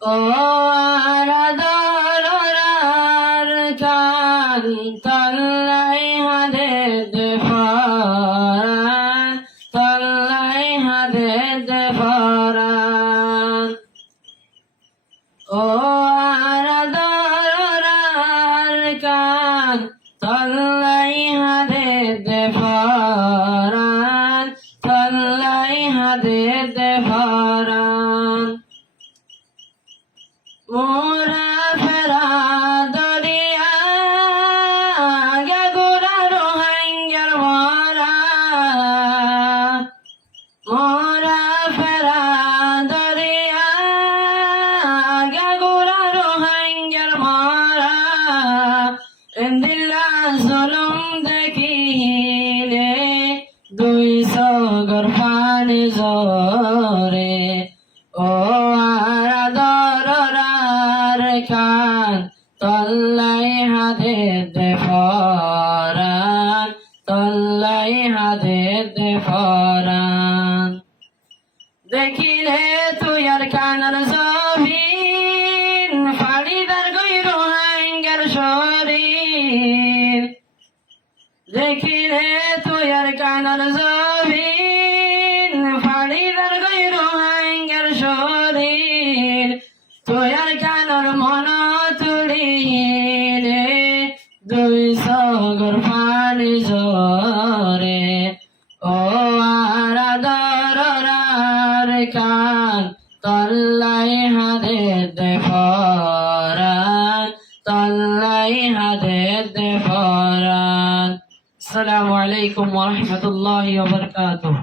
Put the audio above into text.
ও আরাদরার কান তল্লাই হাদে দেফারান তল্লাই হাদে দেফারান ও আরাদরার কান তল্লাই হাদে দেফারান তল্লাই হাদে দেফারান মোরা ফেরা দরিয়া গোরা রোহাঙ্গার মরা মোরা ফেরা দরিয়া গোরা রোহাঙ্গার মরা দিল্লা জুলুম দেখিলে দুই সগর পানি জরে ও আরাদরার কান তল্লাই হাদে দেফারান তল্লাই হাদে দেফারান দেখিলে তুই আর কানার জবিন ফাড়িদার গৈর হাঙ্গার শরীর দেখিলে তুই আর কানার জবিন ফাড়িদার গৈর হাঙ্গার শরীর তুই আর কানার মন তুলিলে দুই সগর পানি জরে ও আরাদরার কান তল্লাই হাদে দেফারান তল্লাই হাদে দেফারান। আসসালামু আলাইকুম ওয়া রাহমাতুল্লাহি ওয়া বারাকাতুহু।